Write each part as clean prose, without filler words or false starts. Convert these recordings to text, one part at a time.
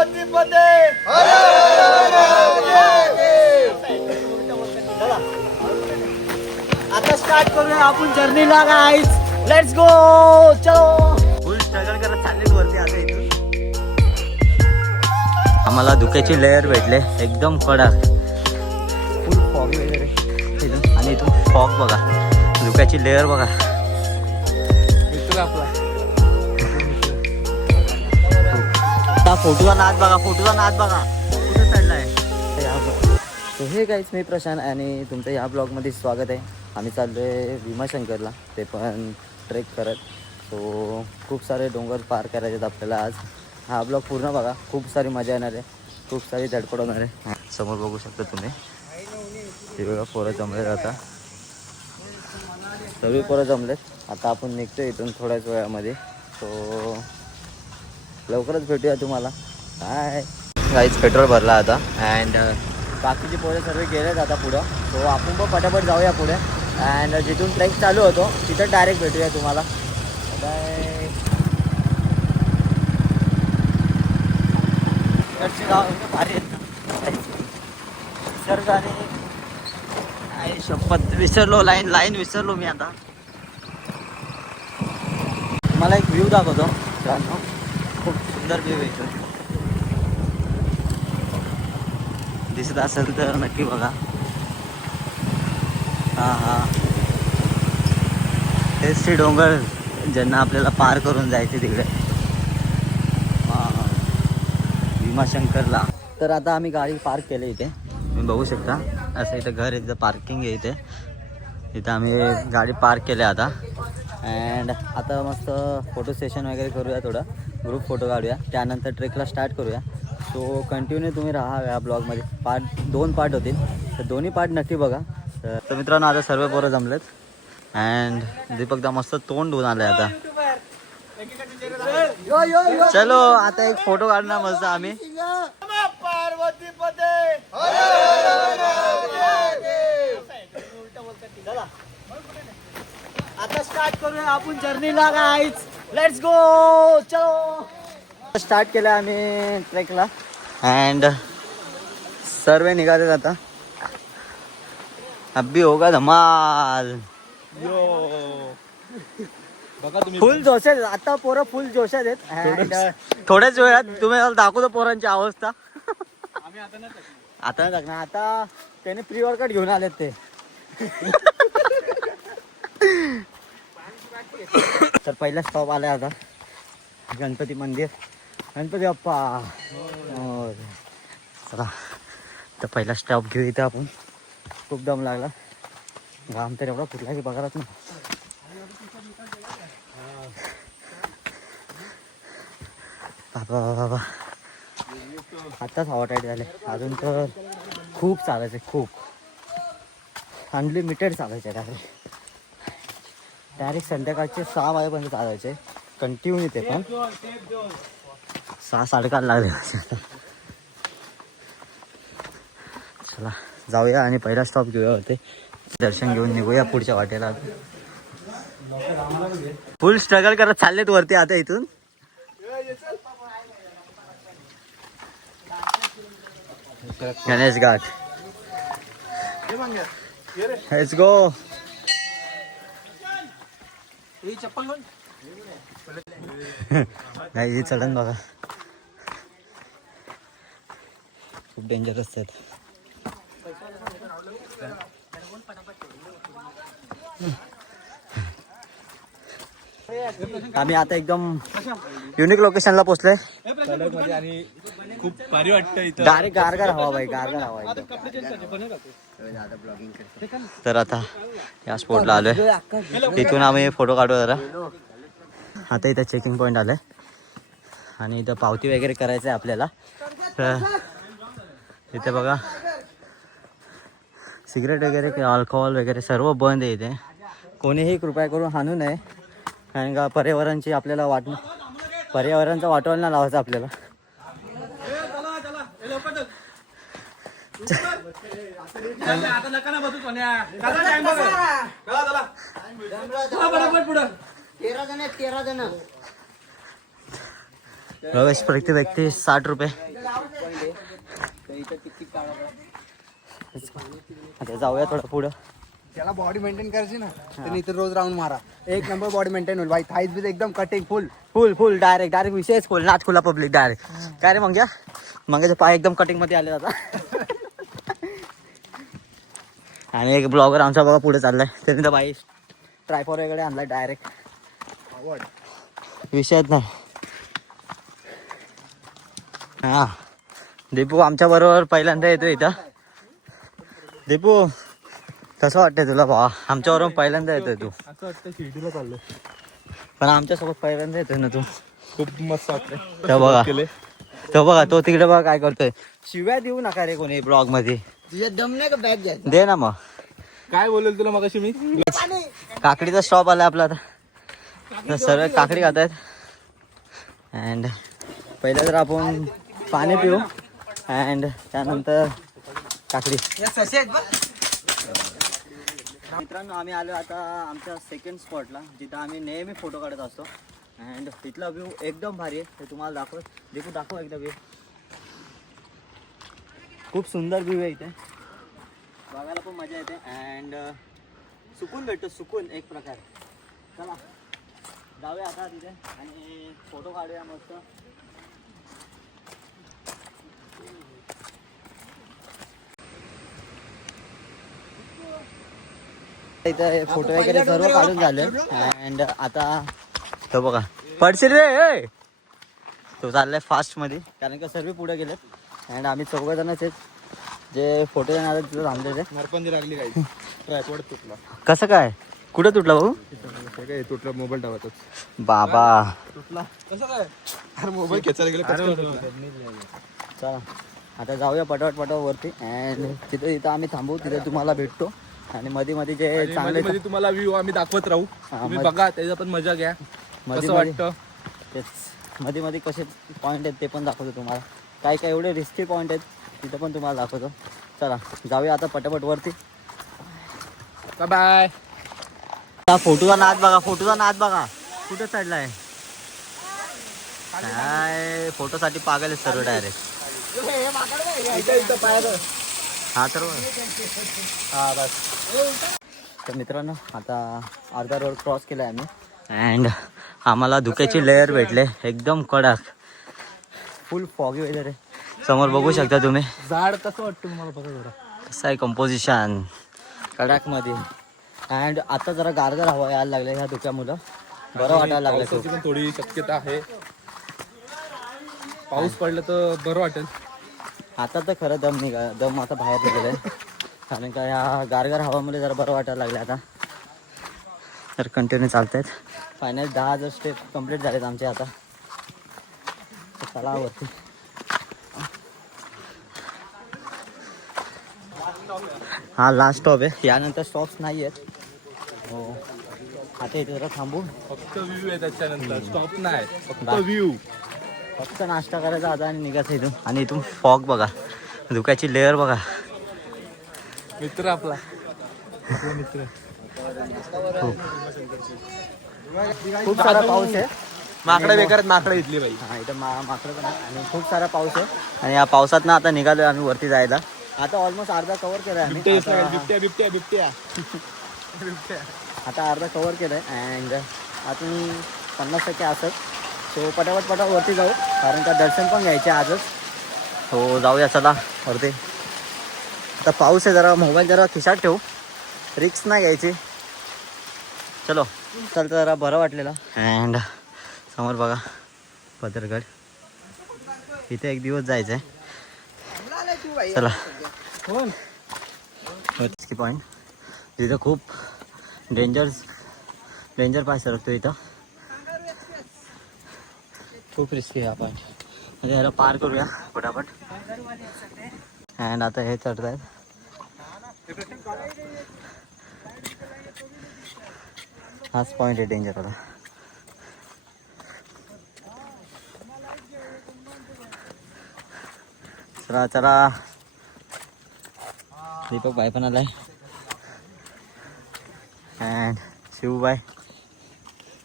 आता स्टार्ट करूया आपण जर्नीला गाईस. Let's go. चलो. फुल स्ट्रगल करत चालले वरती आता इथून. आम्हाला धुक्याची लेअर भेटले एकदम कडक. फुल फॉग वगैरे इथून आणि इथून फॉग बघा, धुक्याची लेअर बघा. फोटोचा नाद बघा, फोटोचा नाद बघा कुठे चढलाय. सो हे गाईज, मी प्रशांत आणि तुमचं ह्या ब्लॉगमध्ये स्वागत आहे. आम्ही चाललो आहे भीमाशंकरला, ते पण ट्रेक करत. सो खूप सारे डोंगर पार करायचे आहेत आपल्याला आज. हा ब्लॉग पूर्ण बघा, खूप सारी मजा येणार आहे, खूप सारी धडपड होणार आहे. समोर बघू शकता तुम्ही, ते बघा पोरं जमलेत. आता सर्व पोरं जमलेत. आता आपण निघतो इथून थोड्याच वेळामध्ये. सो लवकरच भेटूया तुम्हाला. काय गाईच पेट्रोल भरला आता अँड बाकीचे पोरे सर्व गेलेत आता पुढं. सो आपण पण पटापट जाऊया पुढे अँड जिथून ट्रेक चालू होतो तिथं डायरेक्ट भेटूया तुम्हाला. बाय. इकडचे गाव भारी आहेत. निसर्ग आणि शपथ विसरलो, लाईन विसरलो मी आता. मला एक व्ह्यू दाखवतो. खूप सुंदर व्ह्यू येतो, दिसत असेल तर नक्की बघा. हा तेच ते डोंगर ज्यांना आपल्याला पार करून जायचे तिकडे भीमाशंकरला. तर आता आम्ही गाडी पार्क केली इथे, तुम्ही बघू शकता. असं इथं घर, इथं पार्किंग आहे. इथं आम्ही गाडी पार्क केली आता. अँड आता मस्त फोटो सेशन वगैरे करूया, थोडं ग्रुप फोटो काढूया, त्यानंतर ट्रेकला स्टार्ट करूया. सो कंटिन्यू तुम्ही राहा या ब्लॉगमध्ये. 2 पार्ट होतील, तर दोन्ही पार्ट नक्की बघा. तर मित्रांनो, आता सर्व पोरं जमलेत अँड दीपकदा मस्त तोंड धुवून आलंय आता. चलो आता एक फोटो काढणार मस्त आम्ही. आता स्टार्ट करूया आपण जर्नीला गाईज. Let's go. चलो. स्टार्ट केलं आम्ही ट्रेकला अँड सर्व निघाले आता. अभी होगा धमाल. फुल जोशात आता पोरं, फुल जोशात आहेत. थोड्याच वेळात तुम्ही दाखवतो पोरांची अवस्था. आता नाही टाकणार. आता त्याने प्री वर्कआउट घेऊन आलेत ते. तर पहिला स्टॉप आलाय आता गणपती मंदिर. गणपती बाप्पा. चला तर पहिला स्टॉप घेऊ इथं आपण. खूप दम लागला, घाम तर एवढा कुठला की बघायलाच ना. बाबा आत्ताच हवा टाईट झाले. अजून तर खूप चालायचं, खूप अनलिमिटेड चालायचं आहे. डायरेक्ट संध्याकाळचे 6 वाजेपर्यंत चालायचे कंटिन्यू. ते पण 6-6:30 लागले. चला जाऊया आणि पहिला स्टॉप घेऊया होते. दर्शन घेऊन निघूया पुढच्या वाटेला. फुल स्ट्रगल करत चाललेत वरती आता इथून. गणेश घाट. Let's go. नाही ही चढण बघा, खूप डेंजरस आहेत. आम्ही आता एकदम युनिक लोकेशनला पोहोचलोय आणि खूप भारी वाटतं इथं. डायरेक्ट गारगार हवा बाई, गारगार हवा. तर आता या स्पॉटला आलोय, तिथून आम्ही फोटो काढू जरा. आता इथं चेकिंग पॉईंट आलंय आणि इथं पावती वगैरे करायचं आहे आपल्याला. तर इथे बघा सिगरेट वगैरे, अल्कोहोल वगैरे सर्व बंद आहे इथे. कोणीही कृपया करून हाणू नये, कारण का पर्यावरणाचा वाटोळ नाही लावायचा आपल्याला. प्रवेश प्रति व्यक्ती 60 रुपये. आता जाऊया थोडं पुढं. त्याला बॉडी मेंटेन करायची ना तर इथे रोज राऊंड मारा. एक नंबर बॉडी मेंटेन होईल भाई. थाईज बी एकदम कटिंग फुल डायरेक्ट विषयच फुल नाच खुला पब्लिक डायरेक्ट. काय रे मंग्याचे पाय एकदम कटिंग मध्ये आले आता. आणि एक ब्लॉगर आमचा बघा पुढे चाललाय. त्याने तर बाई ट्रायपॉड वगैरे आणलाय डायरेक्ट. विषयच नाही. हा दीपू आमच्या बरोबर पहिल्यांदा येतो इथं. दीपू कसं वाटतंय तुला भावा? आमच्या बरोबर पहिल्यांदा येतोय तू. असं वाटतं शिर्डीला चाललोय. पण आमच्यासोबत पहिल्यांदा येतोय ना तू. खूप मस्त वाटतंय. तो बघा तो तिकडे बघा काय करतोय. शिव्या देऊ नका रे कोणी ब्लॉग मध्ये. तुझ्या दम नाही का बॅग घ्यायचा. दे ना मग. काय बोलेल तुला मगाशी मी? काकडीचा स्टॉप आला आपला आता. सर्व काकडी खात आहेत. अँड पहिलं तर आपण पाणी पिऊ अँड त्यानंतर काकडी. मित्रांनो आम्ही आलो आता आमच्या सेकंड स्पॉटला जिथं आम्ही नेहमी फोटो काढत असतो. अँड तिथला व्ह्यू एकदम भारी आहे. ते तुम्हाला दाखव एकदा व्ह्यू. खूप सुंदर व्ह्यू आहे इथे. बघायला पण मजा येते अँड सुकून भेटतो. सुकून एक प्रकार. चला जाऊया आता तिथे आणि फोटो काढूया मस्त. इथं फोटो वगैरे सर्व काढून झाले अँड आता तो बघा पडशील रे. तो चाललाय फास्ट मध्ये कारण का सर्व पुढे गेलेत अँड आम्ही चौघजणच आहेत जे फोटो घेणार आहेत तिथं थांबले ते. नरपंदी लागली काही ट्रायपॉड तुटला. कसं काय कुठं तुटला भाऊ? काय तुटला मोबाईल टावतच. बाबा तुटला कसं काय? अरे मोबाईल खेचायला गेला. चला आता जाऊया पटापट वरती अँड तिथं आम्ही थांबू. तिथे तुम्हाला भेटतो आणि मध्ये जे चांगले मध्ये तुम्हाला व्ह्यू आम्ही दाखवत राहू. तुम्ही बघा त्याचा पण मजा घ्या. कसं वाटतं तेच मध्ये कसे पॉईंट आहेत ते पण दाखवतो तुम्हाला. काय एवढे रिस्की पॉईंट आहेत तिथं पण तुम्हाला दाखवतो. चला जाऊया आता पटापट वरती. बाय. फोटोचा नाद बघा कुठं चढलाय. काय फोटोसाठी पागल आहे सर्व डायरेक्ट. हा तर बस. तर मित्रांनो आता अर्धा रोड क्रॉस केला आहे आम्ही अँड आम्हाला धुक्याची लेअर भेटले एकदम कडक. फुल फॉगी वेदर आहे. समोर बघू शकता तुम्ही. झाड कसं वाटतं तुम्हाला बघा जरा. कसं आहे कंपोजिशन कडक मध्ये अँड आता जरा गारगार हवा यायला लागले ह्या धुक्यामुळं. बरं वाटायला लागलं. पावसाची पण थोडी शक्यता आहे. पाऊस पडला तर बरं वाटेल. आता तर खरं दम आता बाहेर निघालं आहे कारण का ह्या गारगार हवामुळे जरा बरं वाटायला लागलं आता. तर कंटिन्यू चालत आहेत. फायनल 10 स्टेप कंप्लीट झालेत आमचे आता. चला वरती. हा लास्ट स्टॉप आहे. यानंतर स्टॉप्स नाही आहेत. हो आता इथे जरा थांबू. फक्त व्ह्यू आहे त्याच्यानंतर स्टॉप नाही. फक्त व्ह्यू. फक्त नाश्ता करायचा आता आणि निघायचं इथून. आणि इथून फॉग बघा धुक्याची लेअर बघा. मित्र आपला मित्र. खूप सारा पाऊस आहे. माकडं बेकार माकडं इथली बाई. हा इथं माकडं पण आहे आणि खूप सारा पाऊस आहे. आणि या पावसात ना आता निघालोय आम्ही वरती जायला. आता ऑलमोस्ट अर्धा कव्हर केलाय आम्ही. आता अर्धा कव्हर केलाय अँड अजून 50% असत. सो पटापट वरती जाऊ कारण का दर्शन पण घ्यायचे आजच. हो जाऊया चला वरती. आता पाऊस आहे जरा मोबाईल जरा खिशात ठेवू. रिक्स नाही घ्यायची. चलो चल जरा बरं वाटलेलं अँड समोर बघा पदरगड. इथे एक दिवस जायचं आहे. चला रिस्की पॉईंट तिथं खूप डेंजर पाय सरकतो इथं. खूप रिस्की आहे हा पॉईंट. म्हणजे याला पार करूया पटापट अँड आता हे चढत आहेत. हाच पॉईंट आहे डेंजर आता. चला दीपक बाय पण आलाय अँड शिव बाय.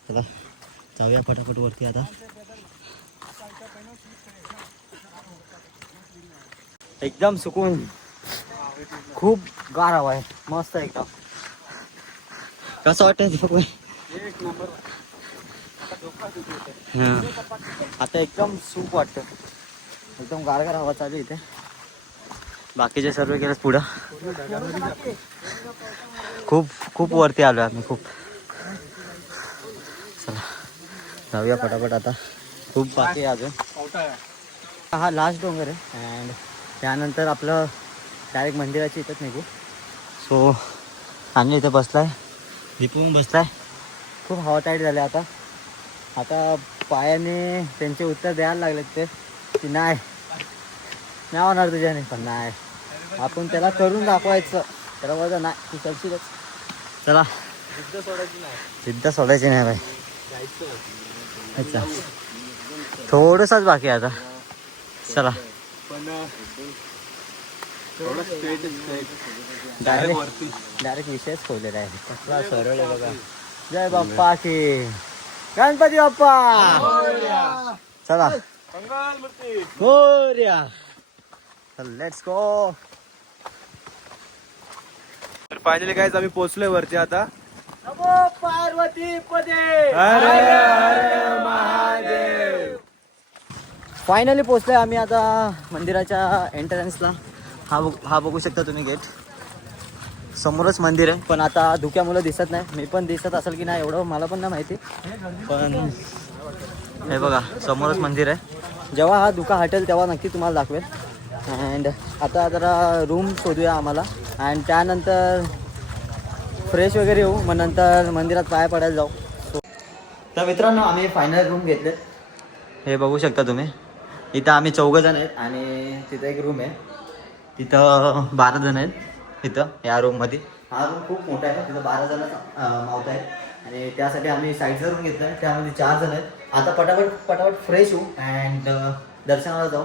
चला जाऊया पटापट वरती आता. एकदम सुकून, खूप गार हवा आहे, मस्त एकदम. कसं वाटतंय दीपक भाई? हां. आता एकदम सूप वाटतं, एकदम गारगार हवा चालू आहे इथे. बाकीचे सर्व गेले पुढं. खूप खूप वरती आलो आम्ही, खूप. चला जाऊया पटापट आता, खूप बाकी आहे अजून. हा लास्ट डोंगर आहे अँड त्यानंतर आपलं डायरेक्ट मंदिराची इथंच निघू. सो आम्ही इथे बसलाय, दीपू बसलाय. खूप हवा टाईट झाले आता. आता पायाने त्यांचे उत्तर द्यायला लागले ते की नाही होणार तुझ्याने, पण नाही, आपण त्याला करून दाखवायचं. त्याला बघा नाही तू चलशीलच. चला जिद्द सोडायची नाही भाई. अच्छा थोडंसंच बाकी आहे आता. चला डायरेक्ट विषयच खोललेला आहे. कसला सरळ आहे बघा. जय बाप्पा की गणपती बाप्पा. चला मोरया. Let's go. तर फायनली गाईज आम्ही पोहोचलोय वरती आता. नमो पार्वती पदे. फायनली पोहोचलोय आम्ही आता मंदिराच्या एंट्रन्सला. हा बघू शकता तुम्ही गेट. समोरच मंदिर आहे, पण आता धुक्यामुळे दिसत नाही. मी पण दिसत असेल की नाही एवढं मला पण नाही माहिती, पण हे बघा समोरच मंदिर आहे. जेव्हा हा धुका हटेल तेव्हा नक्की तुम्हाला दाखवेल. अँड आता जरा रूम शोधूया आम्हाला अँड त्यानंतर फ्रेश वगैरे येऊ, मग नंतर मंदिरात पाया पडायला जाऊ. तर मित्रांनो आम्ही फायनल रूम घेतले. हे बघू शकता तुम्ही. इथं आम्ही 4 जण आहेत आणि तिथं एक रूम आहे. तिथं 12 जण आहेत इथं या रूममध्ये. हा रूम खूप मोठा आहे, तिथं 12 जण मावत आहेत आणि त्यासाठी आम्ही साईडचा रूम घेतला आहे. त्यामध्ये 4 जण आहेत. आता पटापट फ्रेश होऊ अँड दर्शनाला जाऊ.